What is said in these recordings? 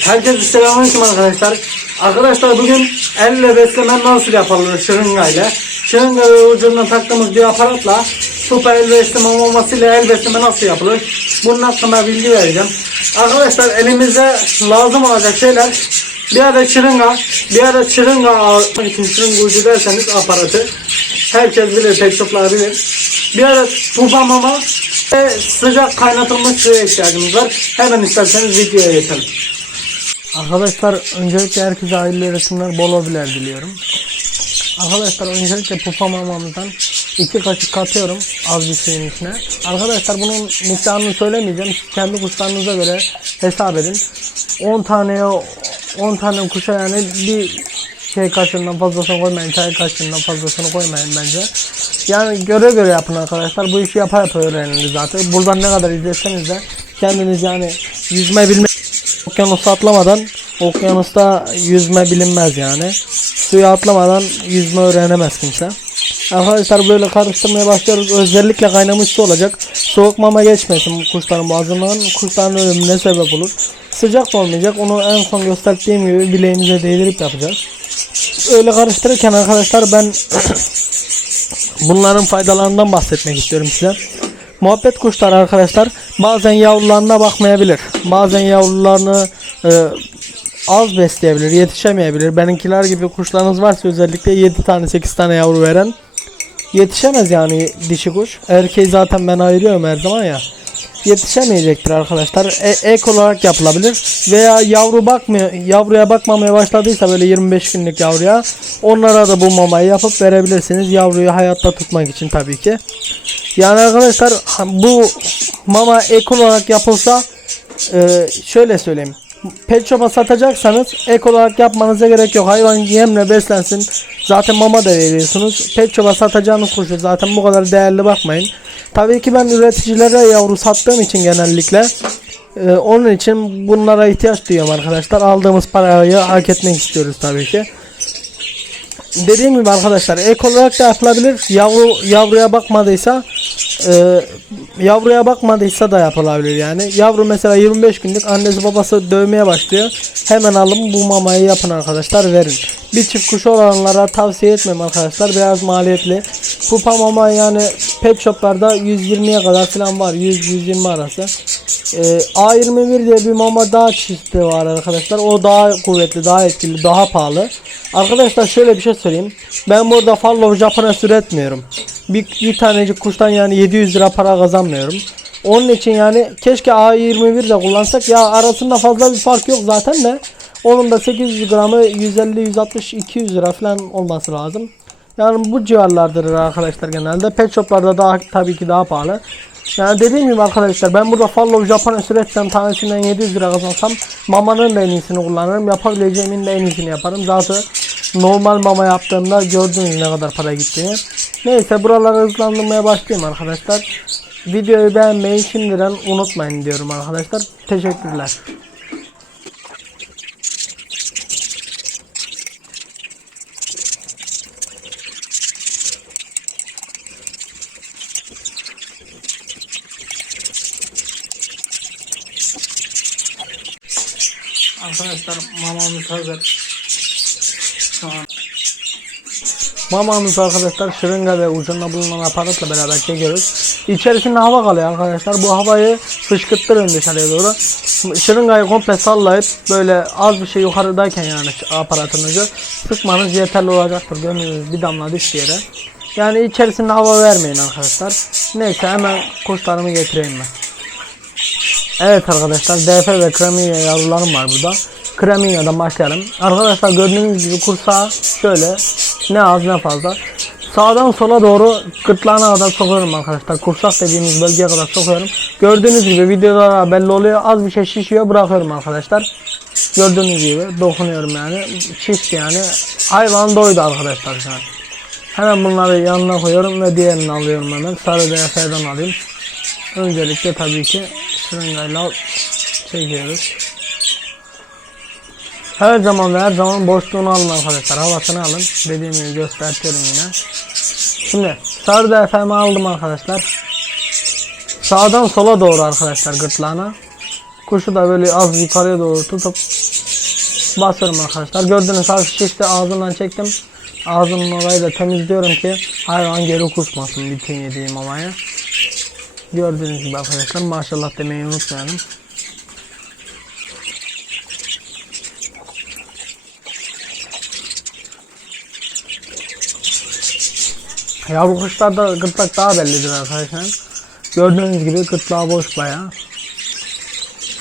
Herkese selamünaleyküm arkadaşlar. Arkadaşlar bugün elle besleme nasıl yapılır şırıngayla? Şırınga ve ucundan taktığımız bir aparatla süper el besleme mamasıyla el besleme nasıl yapılır? Bunun hakkında bilgi vereceğim. Arkadaşlar elimizde lazım olacak şeyler bir adet şırınga, bir adet şırınga için şırınga ucu derseniz aparatı. Herkes bilir, pek çoklar bilir. Bir adet pupa mama ve sıcak kaynatılmış suya ihtiyacımız var. Hemen isterseniz videoya geçelim. Arkadaşlar öncelikle herkese hayırlı üretimler bol hobiler diliyorum. Arkadaşlar öncelikle pupa mamamızdan iki kaşık katıyorum az bir suyun içine. Arkadaşlar bunun miktarını söylemeyeceğim. Siz kendi kuşlarınıza göre hesap edin. 10 taneye 10 tane kuşa yani bir şey kaşığından fazlasını koymayın. Çay kaşığından fazlasını koymayın bence. Yani göre göre yapın arkadaşlar. Bu işi yapa yapa öğrenilir zaten. Buradan ne kadar izleseniz de kendiniz yani yüzme bilme okyanusa atlamadan okyanusta yüzme bilinmez yani. Suya atlamadan yüzme öğrenemez kimse. Arkadaşlar böyle karıştırmaya başlıyoruz. Özellikle kaynamış su olacak. Soğuk mama geçmesin kuşların boğazından. Kuşların ölümüne sebep olur. Sıcak da olmayacak. Onu en son gösterdiğim gibi bileğimize değdirip yapacağız. Öyle karıştırırken arkadaşlar ben bunların faydalarından bahsetmek istiyorum size. Muhabbet kuşları arkadaşlar bazen yavrularına bakmayabilir. Bazen yavrularını e, az besleyebilir, yetişemeyebilir. Benimkiler gibi kuşlarınız varsa özellikle 7 tane 8 tane yavru veren yetişemez yani dişi kuş. Erkeği zaten ben ayırıyorum her zaman ya. Yetişemeyecektir arkadaşlar. E- ek olarak yapılabilir veya yavru bakmıyor, yavruya bakmamaya başladıysa böyle 25 günlük yavruya onlara da bu mamayı yapıp verebilirsiniz. Yavruyu hayatta tutmak için tabii ki. Yani arkadaşlar bu mama ek olarak yapılsa e, şöyle söyleyeyim. Pet shop'a satacaksanız ek olarak yapmanıza gerek yok. Hayvan yemle beslensin. Zaten mama da veriyorsunuz. Pet shop'a satacağınız kuşu zaten bu kadar değerli bakmayın. Tabii ki ben üreticilere yavru sattığım için genellikle e, onun için bunlara ihtiyaç duyuyorum arkadaşlar. Aldığımız parayı hak etmek istiyoruz tabii ki. Dediğim gibi arkadaşlar ek olarak da yapılabilir. Yavru yavruya bakmadıysa e, yavruya bakmadıysa da yapılabilir yani. Yavru mesela 25 günlük annesi babası dövmeye başlıyor. Hemen alın bu mamayı yapın arkadaşlar verin. Bir çift kuşu olanlara tavsiye etmem arkadaşlar. Biraz maliyetli. Pupa mama yani pet shoplarda 120'ye kadar falan var. 100-120 arası. E, A21 diye bir mama daha çeşitli var arkadaşlar. O daha kuvvetli, daha etkili, daha pahalı. Arkadaşlar şöyle bir şey söyleyeyim. Ben burada Fallow Japones üretmiyorum. Bir, bir tanecik kuştan yani 700 lira para kazanmıyorum. Onun için yani keşke A21 de kullansak. Ya arasında fazla bir fark yok zaten de. Onun da 800 gramı 150, 160, 200 lira falan olması lazım. Yani bu civarlardır arkadaşlar genelde. Pet shoplarda daha tabii ki daha pahalı. Yani dediğim gibi arkadaşlar ben burada Follow Japones üretsem tanesinden 700 lira kazansam mamanın da en iyisini kullanırım. Yapabileceğimin de en iyisini yaparım. Zaten normal mama yaptığımda gördüğünüz ne kadar para gittiğini. Neyse buraları hızlandırmaya başlayayım arkadaşlar. Videoyu beğenmeyi şimdiden unutmayın diyorum arkadaşlar. Teşekkürler. Mamamız hazır. Mamamız arkadaşlar şırınga ve ucunda bulunan aparatla beraber çekiyoruz. İçerisinde hava kalıyor arkadaşlar. Bu havayı fışkırttırın dışarıya doğru. Şırıngayı komple sallayıp böyle az bir şey yukarıdayken yani aparatınızı sıkmanız yeterli olacaktır. Gördüğünüz bir damla düştü yere. Yani içerisinde hava vermeyin arkadaşlar. Neyse hemen kuşlarımı getireyim ben. Evet arkadaşlar DF ve Kreminya yavrularım var burada. Kreminya'dan başlayalım. Arkadaşlar gördüğünüz gibi kursağı şöyle ne az ne fazla. Sağdan sola doğru gırtlağına kadar sokuyorum arkadaşlar. Kursak dediğimiz bölgeye kadar sokuyorum. Gördüğünüz gibi videoda belli oluyor. Az bir şey şişiyor bırakıyorum arkadaşlar. Gördüğünüz gibi dokunuyorum yani. Şişti yani. Hayvan doydu arkadaşlar şu an. Hemen bunları yanına koyuyorum ve diğerini alıyorum hemen. Sarı DF'den alayım. Öncelikle tabii ki şırıngayla çekiyoruz. Her zaman ve her zaman boşluğunu alın arkadaşlar. Havasını alın. Dediğim gibi gösteriyorum yine. Şimdi sarı DF'mi aldım arkadaşlar. Sağdan sola doğru arkadaşlar gırtlağına. Kuşu da böyle az yukarıya doğru tutup basıyorum arkadaşlar. Gördüğünüz hafif işte ağzından çektim. Ağzının orayı da temizliyorum ki hayvan geri kusmasın bütün yediğim mamayı. Gördüğünüz gibi arkadaşlar maşallah demeyi unutmayalım. Yavru kuşlarda gırtlak daha bellidir arkadaşlar. Gördüğünüz gibi gırtlağı boş bayağı.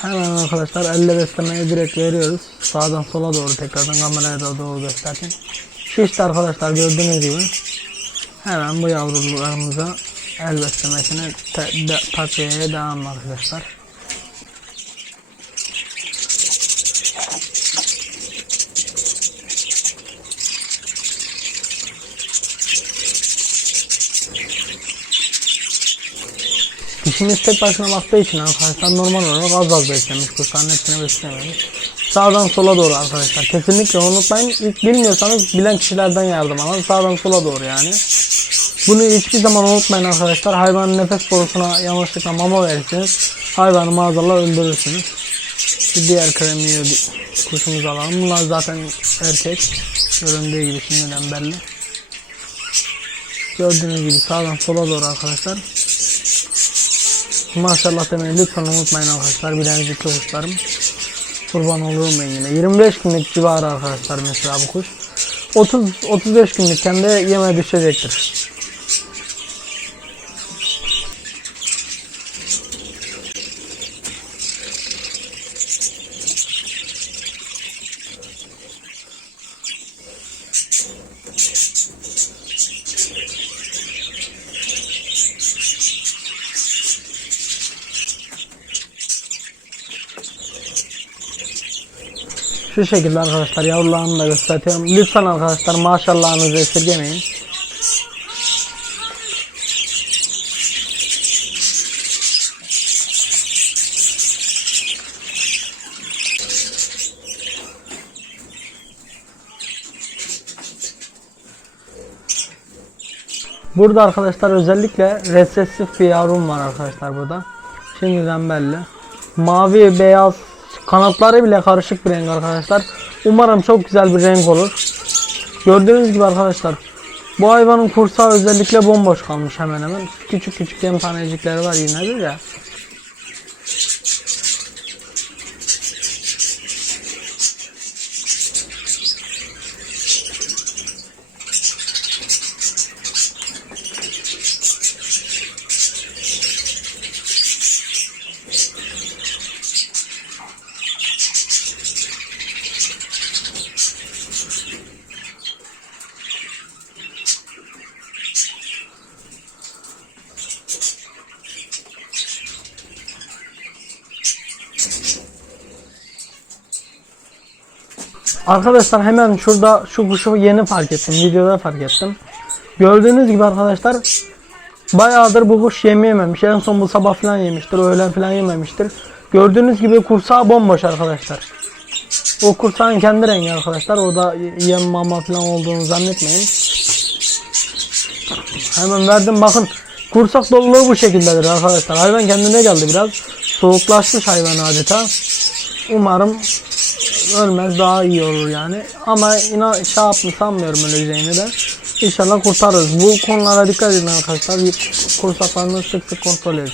Hemen arkadaşlar elle beslemeyi direkt veriyoruz. Sağdan sola doğru tekrardan kameraya da doğru göstereyim. Şu arkadaşlar gördüğünüz gibi. Hemen bu yavrularımıza el beslemesine de- takviyeye devam arkadaşlar. Dişimiz tek başına baktığı için arkadaşlar normal olarak az az beslemiş. Kuşların hepsini beslememiş. Sağdan sola doğru arkadaşlar. Kesinlikle unutmayın. İlk bilmiyorsanız bilen kişilerden yardım alın. Sağdan sola doğru yani. Bunu hiçbir zaman unutmayın arkadaşlar. Hayvanın nefes borusuna yanlışlıkla mama verirsiniz. Hayvanı maazallah öldürürsünüz. Bir diğer kremiyi kuşumuzu alalım. Bunlar zaten erkek. Göründüğü gibi şimdiden belli. Gördüğünüz gibi sağdan sola doğru arkadaşlar. Maşallah demeyi lütfen unutmayın arkadaşlar. Bilenizlikli kuşlarım. Kurban olurum ben yine. 25 günlük civarı arkadaşlar mesela bu kuş. 30 35 günlükken de yeme düşecektir. Şu şekilde arkadaşlar yavrularını da gösteriyorum. Lütfen arkadaşlar maşallahınızı esirgemeyin. Burada arkadaşlar özellikle resesif bir yavrum var arkadaşlar burada. Şimdiden belli. Mavi, beyaz, kanatları bile karışık bir renk arkadaşlar. Umarım çok güzel bir renk olur. Gördüğünüz gibi arkadaşlar bu hayvanın kursağı özellikle bomboş kalmış hemen hemen. Küçük küçük yem tanecikleri var yine de Arkadaşlar hemen şurada şu kuşu yeni fark ettim. Videoda fark ettim. Gördüğünüz gibi arkadaşlar bayağıdır bu kuş yem yememiş. En son bu sabah falan yemiştir. Öğlen falan yememiştir. Gördüğünüz gibi kursağı bomboş arkadaşlar. O kursağın kendi rengi arkadaşlar. Orada yem mama falan olduğunu zannetmeyin. Hemen verdim bakın. Kursak doluluğu bu şekildedir arkadaşlar. Hayvan kendine geldi biraz. Soğuklaşmış hayvan adeta. Umarım ölmez daha iyi olur yani. Ama inan şey yaptım sanmıyorum öleceğini de. İnşallah kurtarırız. Bu konulara dikkat edin arkadaşlar. Kursaklarını sık sık kontrol edin.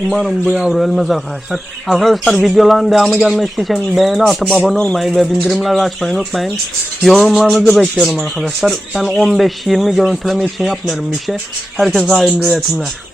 Umarım bu yavru ölmez arkadaşlar. Arkadaşlar videoların devamı gelmesi için beğeni atıp abone olmayı ve bildirimleri açmayı unutmayın. Yorumlarınızı bekliyorum arkadaşlar. Ben 15-20 görüntüleme için yapmıyorum bir şey. Herkese hayırlı üretimler.